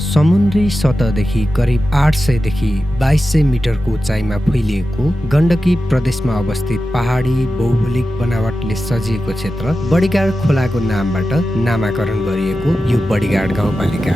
समुद्री सतहदेखि करिब 800 देखि 2200 मिटरको उचाइमा फैलिएको गण्डकी प्रदेशमा अवस्थित पहाडी भौगोलिक बनावटले सजिएको क्षेत्र बडिगाड खोलाको नामबाट नामाकरण गरिएको यो बडिगाड गाउँपालिका।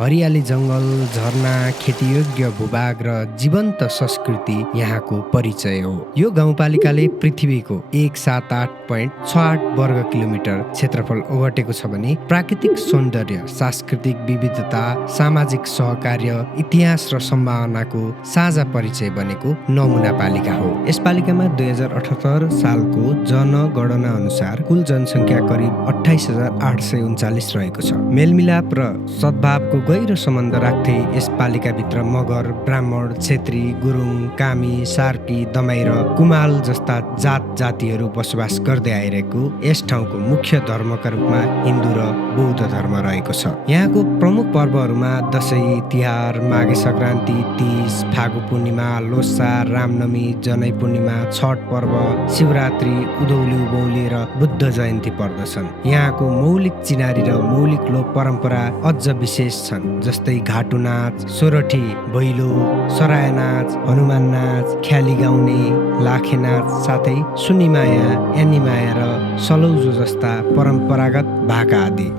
हरियाली जङ्गल, झरना, खेतीयोग्य भूभाग र जीवन्त संस्कृति यहाँको परिचय हो। यो गाउँपालिकाले पृथ्वीको 178.68 वर्ग किलोमिटर क्षेत्रफल ओगटेको छ भने प्राकृतिक सौन्दर्य, सांस्कृतिक विविधता, सामाजिक सहकार्य, इतिहास र सम्भावनाको साझा परिचय बनेको नमुना पालिका हो। यस पालिकामा 2078 सालको जनगणना अनुसार कुल जनसङ्ख्या करिब 28,839 रहेको छ। मेलमिलाप र सद्भावको गहिरो सम्बन्ध राख्दै यस पालिकाभित्र मगर, ब्राह्मण, क्षेत्री, गुरुङ, कामी, सार्की, दमाई र कुमाल जस्ता जात जातिहरू बसोबास गर्दै आइरहेको यस ठाउँको मुख्य धर्मका रूपमा हिन्दू र बौद्ध धर्म रहेको छ। यहाँको प्रमुख पर्वहरूमा दसैँ, तिहार, माघे सङ्क्रान्ति, तीज, फागु पूर्णिमा, लोसार, रामनवमी, जनै पूर्णिमा, छठ पर्व, शिवरात्रि, उधौली उभौली र बुद्ध जयन्ती पर्दछन्। यहाँको मौलिक चिनारी र मौलिक लोक परम्परा अझ विशेष छन्, जस्तै घाटु नाच, सोरठी, भैलो, सराय नाच, हनुमान नाच, ख्याली गाउने, लाखे नाच, साथै सुनिमाया, एनिमाया र सलौजो जस्ता परम्परागत भाका आदि।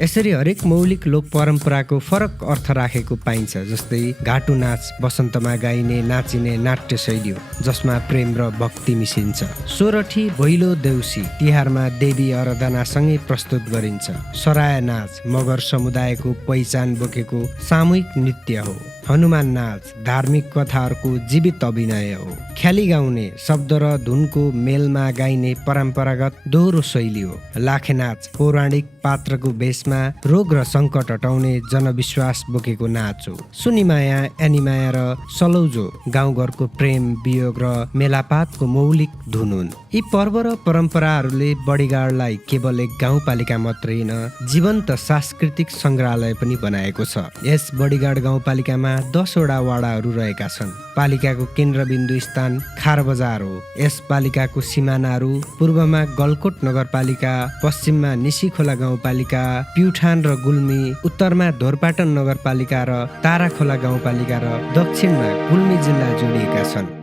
यसरी हरेक मौलिक लोक परम्पराको फरक अर्थ राखेको पाइन्छ। जस्तै घाटु नाच वसन्तमा गाइने नाचिने नाट्य शैली हो, जसमा प्रेम र भक्ति मिसिन्छ। सोरठी, भैलो, देउसी तिहारमा देवी आराधनासँगै प्रस्तुत गरिन्छ। सराय नाच मगर समुदायको पहिचान बोकेको सामूहिक नृत्य हो। हनुमान नाच धार्मिक कथाहरूको जीवित अभिनय हो। ख्याली गाउने शब्द र धुनको मेलमा गाइने परम्परागत दोहोरो शैली हो। लाखे नाच पौराणिक पात्रको भेषमा रोग र सङ्कट हटाउने जनविश्वास बोकेको नाच हो। सुनिमाया, एनिमाया र सलौजो गाउँघरको प्रेम, वियोग र मेलापातको मौलिक धुन हुन्। यी पर्व र परम्पराहरूले बडिगाडलाई केवल एक गाउँपालिका मात्रै होइन, जीवन्त सांस्कृतिक सङ्ग्रहालय पनि बनाएको छ। यस बडिगाड गाउँपालिकामा 10 वटा वाडाहरू रहेका छन्। पालिकाको केन्द्रबिन्दु स्थान खार बजार हो। यस पालिकाको सिमानाहरू पूर्वमा गलकोट नगरपालिका, पश्चिममा निसीखोला गाउँपालिका, प्युठान र गुल्मी, उत्तरमा धोरपाटन नगरपालिका र ताराखोला गाउँपालिका र दक्षिणमा गुल्मी जिल्ला जोडिएका छन्।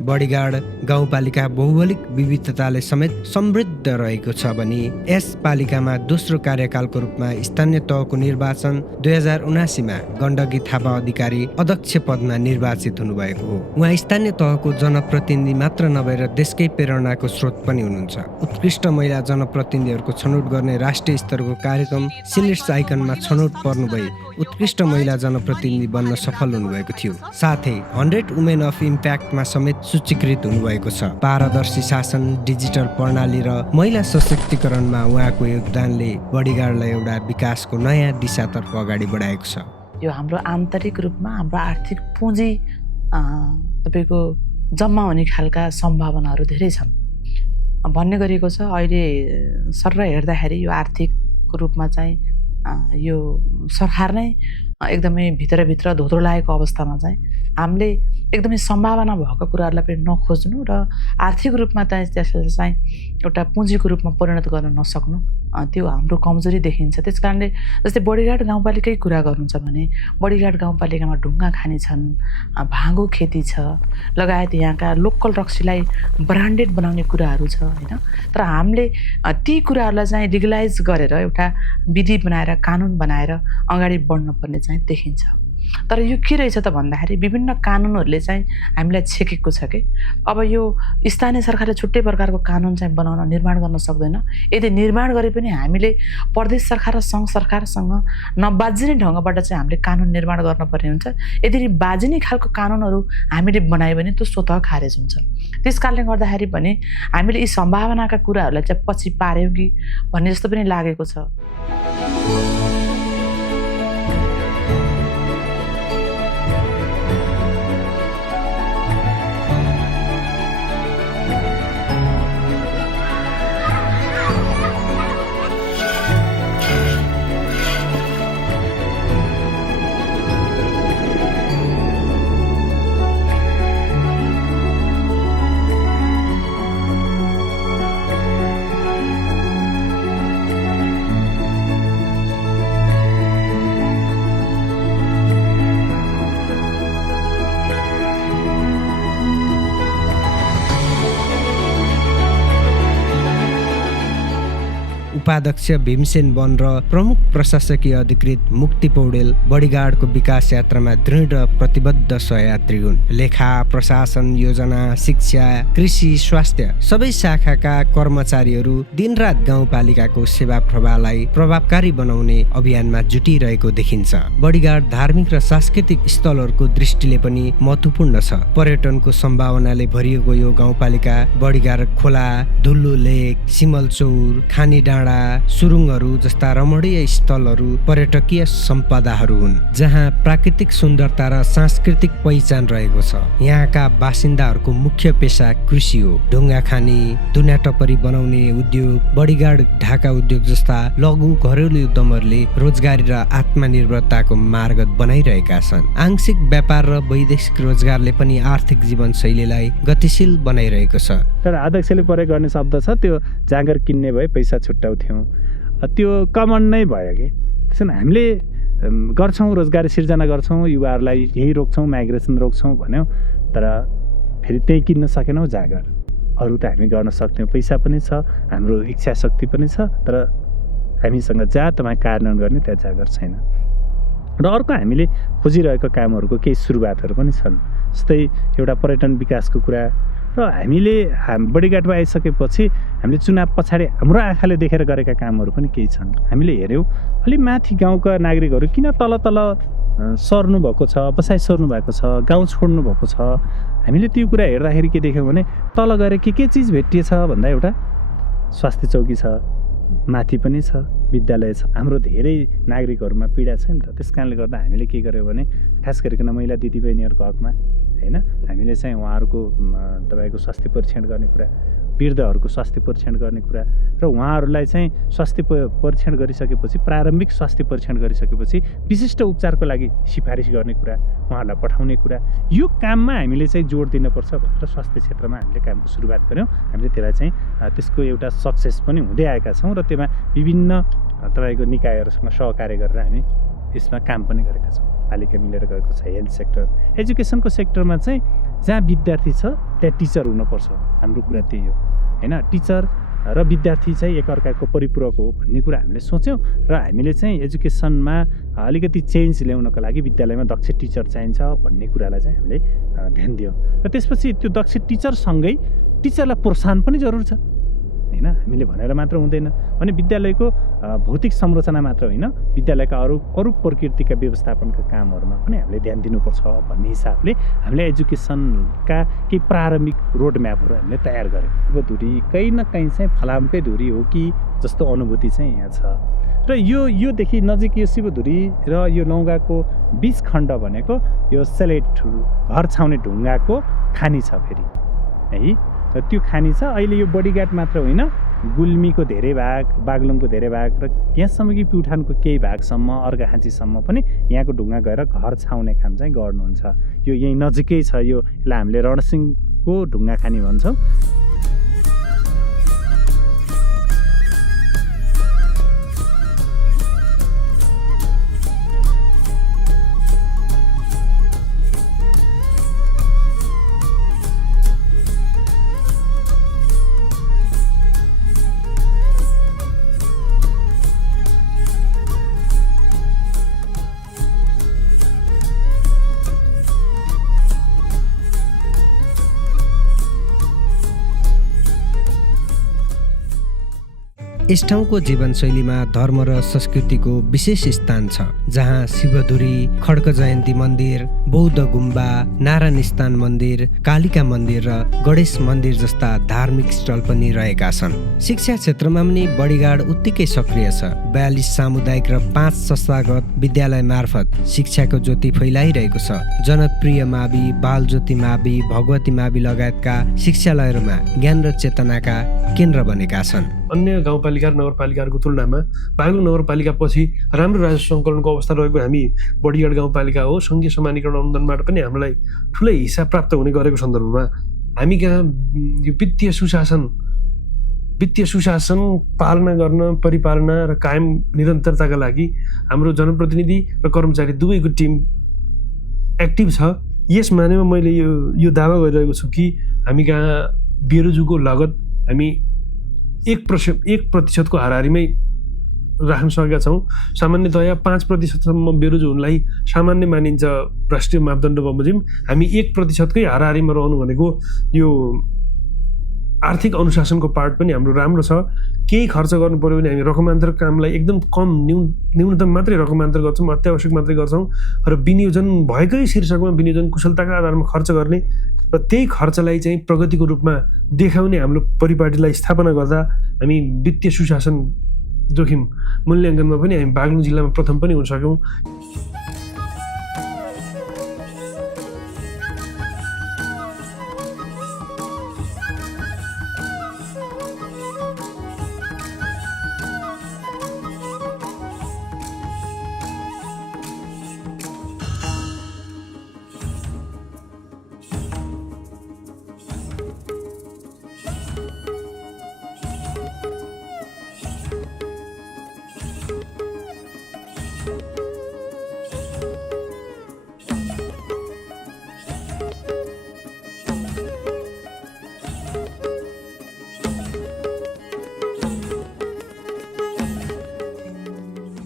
बडिगाड गाउँपालिका भौगोलिक विविधताले समेत समृद्ध रहेको छ भने यस पालिकामा दोस्रो कार्यकालको रूपमा स्थानीय तहको निर्वाचन 2079 मा गण्डकी थापा अधिकारी अध्यक्ष पदमा निर्वाचित हुनुभएको हो। उहाँ स्थानीय तहको जनप्रतिनिधि मात्र नभएर देशकै प्रेरणाको स्रोत पनि हुनुहुन्छ। उत्कृष्ट महिला जनप्रतिनिधिहरूको छनौट गर्ने राष्ट्रिय स्तरको कार्यक्रम सिलेट्स आइकनमा छनौट पर्नुभई उत्कृष्ट महिला जनप्रतिनिधि बन्न सफल हुनुभएको थियो। साथै 100 वुमेन अफ इम्प्याक्टमा समेत सूचीकृत हुनुभएको छ। पारदर्शी शासन, डिजिटल प्रणाली र महिला सशक्तिकरणमा उहाँको योगदानले बडिगाडलाई एउटा विकासको नयाँ दिशातर्फ अगाडि बढाएको छ। यो हाम्रो आन्तरिक रूपमा हाम्रो आर्थिक पुँजी तपाईँको जम्मा हुने खालका सम्भावनाहरू धेरै छन् भन्ने गरिएको छ। अहिले सर हेर्दाखेरि यो आर्थिक रूपमा चाहिँ यो सरकार नै एकदमै भित्रभित्र धोत्रो लागेको अवस्थामा चाहिँ हामीले एकदमै सम्भावना भएको कुराहरूलाई पनि नखोज्नु र आर्थिक रूपमा त्यसलाई चाहिँ एउटा पुँजीको रूपमा परिणत गर्न नसक्नु, त्यो हाम्रो कमजोरी देखिन्छ। त्यस कारणले जस्तै बडिगाड गाउँपालिकै कुरा गर्नुहुन्छ भने बडिगाड गाउँपालिकामा ढुङ्गा खानी छन्, भाँगो खेती छ, लगायत यहाँका लोकल रक्सीलाई ब्रान्डेड बनाउने कुराहरू छ होइन। तर हामीले ती कुराहरूलाई चाहिँ लिगलाइज गरेर एउटा विधि बनाएर कानुन बनाएर अगाडि बढ्नुपर्ने चाहिँ देखिन्छ। तर यो के रहेछ त भन्दाखेरि विभिन्न कानुनहरूले चाहिँ हामीलाई छेकेको छ कि अब यो स्थानीय सरकारले छुट्टै प्रकारको कानुन चाहिँ बनाउन निर्माण गर्न सक्दैन। यदि निर्माण गरे पनि हामीले प्रदेश सरकार र सङ्घ सरकारसँग नबाजिने ढङ्गबाट चाहिँ हामीले कानुन निर्माण गर्नुपर्ने हुन्छ। यदि बाजिने खालको कानुनहरू हामीले बनायो भने त्यो स्वतः खारेज हुन्छ। त्यस कारणले गर्दाखेरि पनि हामीले यी सम्भावनाका कुराहरूलाई चाहिँ पछि पार्यौँ कि भन्ने जस्तो पनि लागेको छ। उपाध्यक्ष भीमसेन वन र प्रमुख प्रशासकीय अधिकृत मुक्ति पौडेल बडीगार्डको विकास यात्रामा दृढ प्रतिबद्ध सहयात्री हुन्। लेखा, प्रशासन, योजना, शिक्षा, कृषि, स्वास्थ्य सबै शाखाका कर्मचारीहरू दिनरात गाउँपालिकाको सेवा प्रवाहलाई प्रभावकारी बनाउने अभियानमा जुटिरहेको देखिन्छ। बडीगार्ड धार्मिक र सांस्कृतिक स्थलहरूको दृष्टिले पनि महत्त्वपूर्ण छ। पर्यटनको सम्भावनाले भरिएको यो गाउँपालिका बडीगार्ड खोला, धुल्लो लेक, सिमलचौर, खानी डाँडा, सुरुङहरू जस्ता रमणीय स्थलहरू पर्यटकीय सम्पदाहरू हुन् जहाँ प्राकृतिक सुन्दरता र सांस्कृतिक पहिचान रहेको छ। यहाँका बासिन्दाहरूको मुख्य पेशा कृषि हो। ढुङ्गा खानी, दुनिया टपरी बनाउने उद्योग, बडीगार्ड ढाका उद्योग जस्ता लघु घरेलु उद्यमहरूले रोजगारी र आत्मनिर्भरताको मार्ग बनाइरहेका छन्। आंशिक व्यापार र वैदेशिक रोजगारले पनि आर्थिक जीवनशैलीलाई गतिशील बनाइरहेको छ। तर अध्यक्षले प्रयोग गर्ने शब्द छ त्यो जाँगर किन्ने भए पैसा छुट्याउँथ्यौँ, त्यो कमन नै भयो कि। त्यसो हामीले गर्छौँ, रोजगारी सिर्जना गर्छौँ, युवाहरूलाई यही रोक्छौँ, माइग्रेसन रोक्छौँ भन्यौँ, तर फेरि त्यही किन्न सकेनौँ जाँगर। अरू त हामी गर्न सक्थ्यौँ, पैसा पनि छ, हाम्रो इच्छा शक्ति पनि छ, तर हामीसँग जहाँ तपाईँ कार्यान्वयन गर्ने त्यहाँ जाँगर छैन। र अर्को हामीले खोजिरहेको कामहरूको केही सुरुवातहरू पनि छन्। जस्तै एउटा पर्यटन विकासको कुरा, र हामीले बडीगार्डमा आइसकेपछि हामीले चुनाव पछाडि हाम्रो आँखाले देखेर गरेका कामहरू पनि केही छन्। हामीले हेऱ्यौँ अलि माथि गाउँका नागरिकहरू किन तल तल सर्नु भएको छ, बसाइ सर्नु भएको छ, गाउँ छोड्नु भएको छ। हामीले त्यो कुरा हेर्दाखेरि के देख्यौँ भने तल गएर के चिज भेटिएछ भन्दा एउटा स्वास्थ्य चौकी छ, माथि पनि छ, विद्यालय छ। हाम्रो धेरै नागरिकहरूमा पीडा छ नि त। त्यस कारणले गर्दा हामीले के गर्यौँ भने खास गरिकन महिला दिदीबहिनीहरूको हकमा होइन, हामीले चाहिँ उहाँहरूको तपाईँको स्वास्थ्य परीक्षण गर्ने कुरा, वृद्धहरूको स्वास्थ्य परीक्षण गर्ने कुरा, र उहाँहरूलाई चाहिँ स्वास्थ्य परीक्षण गरिसकेपछि, प्रारम्भिक स्वास्थ्य परीक्षण गरिसकेपछि विशिष्ट उपचारको लागि सिफारिस गर्ने कुरा, उहाँहरूलाई पठाउने कुरा, यो काममा हामीले चाहिँ जोड दिनुपर्छ भनेर स्वास्थ्य क्षेत्रमा हामीले कामको सुरुवात गऱ्यौँ। हामीले त्यसलाई चाहिँ त्यसको एउटा सक्सेस पनि हुँदै आएका छौँ, र त्यसमा विभिन्न तपाईँको निकायहरूसँग सहकार्य गरेर हामी यसमा काम पनि गरेका छौँ। पालिका मिलेर गएको छ। हेल्थ सेक्टर, एजुकेसनको सेक्टरमा चाहिँ जहाँ विद्यार्थी छ त्यहाँ टिचर हुनुपर्छ, हाम्रो कुरा त्यही हो होइन। टिचर र विद्यार्थी चाहिँ एकअर्काको परिपूरक हो भन्ने कुरा हामीले सोच्यौँ, र हामीले चाहिँ एजुकेसनमा अलिकति चेन्ज ल्याउनको लागि विद्यालयमा दक्ष टिचर चाहिन्छ भन्ने कुरालाई चाहिँ हामीले ध्यान दियौँ। र त्यसपछि त्यो दक्ष टिचरसँगै टिचरलाई प्रोत्साहन पनि जरुर छ होइन। हामीले भनेर मात्र हुँदैन भने विद्यालयको भौतिक संरचना मात्र होइन, विद्यालयका अरू प्रकृतिका व्यवस्थापनका कामहरूमा पनि हामीले ध्यान दिनुपर्छ भन्ने हिसाबले हामीले एजुकेसनका केही प्रारम्भिक रोड म्यापहरू हामीले तयार गऱ्यौँ। अब धुरी कहीँ न कहीँ चाहिँ फलामकै धुरी हो कि जस्तो अनुभूति चाहिँ यहाँ छ। र योदेखि नजिक यो शिवधुरी र यो नौगाको बिच खण्ड भनेको यो सेलेट घर छाउने ढुङ्गाको खानी छ फेरि है। र त्यो खानी छ। अहिले यो बडीगार्ड मात्र होइन, गुल्मीको धेरै भाग, बागलुङको धेरै भाग र यहाँसम्म कि प्युठानको केही भागसम्म, अर्घाखाँचीसम्म पनि यहाँको ढुङ्गा गएर घर छाउने काम चाहिँ गर्नुहुन्छ। यो यहीँ नजिकै छ। यो यसलाई हामीले रणसिंहको ढुङ्गा खानी भन्छौँ। यस ठाउँको जीवनशैलीमा धर्म र संस्कृतिको विशेष स्थान छ, जहाँ शिवधुरी, खड्क जयन्ती मन्दिर, बौद्ध गुम्बा, नारायण स्थान मन्दिर, कालिका मन्दिर र गणेश मन्दिर जस्ता धार्मिक स्थल पनि रहेका छन्। शिक्षा क्षेत्रमा पनि बडीगार्ड उत्तिकै सक्रिय छ। 42 सामुदायिक र 5 संस्थागत विद्यालय मार्फत शिक्षाको ज्योति फैलाइरहेको छ। जनप्रिय मावि, बालज्योति मावि, भगवती मावि लगायतका शिक्षालयहरूमा ज्ञान र चेतनाका केन्द्र बनेका छन्। अन्य गाउँपालिका र नगरपालिकाहरूको तुलनामा बागलुङ नगरपालिका पछि राम्रो राजस्व सङ्कलनको अवस्था रहेको हामी बडीगार्ड गाउँपालिका हो। सङ्घीय समानीकरण अनुदानबाट पनि हामीलाई ठुलै हिस्सा प्राप्त हुने गरेको सन्दर्भमा हामी कहाँ यो वित्तीय सुशासन पालना गर्न, परिपालना र कायम निरन्तरताका लागि हाम्रो जनप्रतिनिधि र कर्मचारी दुवैको टिम एक्टिभ छ। यस मानेमा मैले यो दावा गरिरहेको छु कि हामी कहाँ बेरोजुको लागत हामी 1% हाराहारीमै राख्न सकेका छौँ। सामान्यतया 5%सम्म बेरोजगारलाई सामान्य मानिन्छ राष्ट्रिय मापदण्ड बमोजिम। हामी 1%कै हाराहारीमा रहनु भनेको यो आर्थिक अनुशासनको पार्ट पनि हाम्रो राम्रो छ। केही खर्च गर्नु पर्यो भने हामी रकमान्तर कामलाई एकदम कम न्यूनतम मात्रै रकमान्तर गर्छौँ, अत्यावश्यक मात्रै गर्छौँ र विनियोजन भएकै शीर्षकमा विनियोजन कुशलताका आधारमा खर्च गर्ने र त्यही खर्चलाई चाहिँ प्रगतिको रूपमा देखाउने हाम्रो परिपाटीलाई स्थापना गर्दा हामी वित्तीय सुशासन जोखिम मूल्याङ्कनमा पनि हामी बागलुङ जिल्लामा प्रथम पनि हुन सक्यौँ।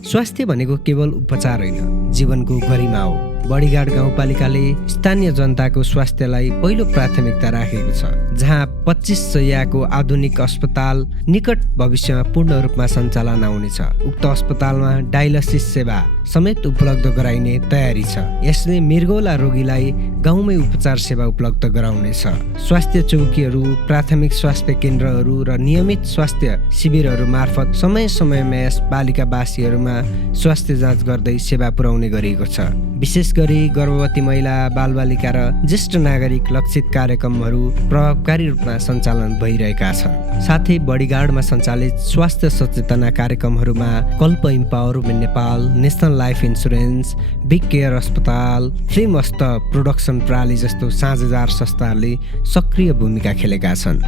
स्वास्थ्य भनेको केवल उपचार होइन, जीवनको गरिमा हो। बडीघाट गाउँपालिकाले स्थानीय जनताको स्वास्थ्यलाई पहिलो प्राथमिकता राखेको छ, जहाँ 25 शय्याको आधुनिक अस्पताल निकट भविष्यमा पूर्ण रूपमा सञ्चालन आउनेछ। उक्त अस्पतालमा डायलिसिस सेवा समेत उपलब्ध गराइने तयारी छ। यसले मृगौला रोगीलाई गाउँमै उपचार सेवा उपलब्ध गराउनेछ। स्वास्थ्य चौकीहरू, प्राथमिक स्वास्थ्य केन्द्रहरू र नियमित स्वास्थ्य शिविरहरू मार्फत समय समयमा यस पालिकावासीहरूमा स्वास्थ्य जाँच गर्दै सेवा पुर्याउने गरिएको छ। विशेष गरी गर्भवती महिला, बालबालिका र ज्येष्ठ नागरिक लक्षित कार्यक्रमहरू प्रभावकारी रूपमा सञ्चालन भइरहेका छन्। साथै बडीघाटमा सञ्चालित स्वास्थ्य सचेतना कार्यक्रमहरूमा कल्प empowerment Nepal, national life insurance, big care अस्पताल, फिल्म हस्त प्रोडक्सन प्रणाली जस्तो साझेदार संस्थाहरूले सक्रिय भूमिका खेलेका छन्।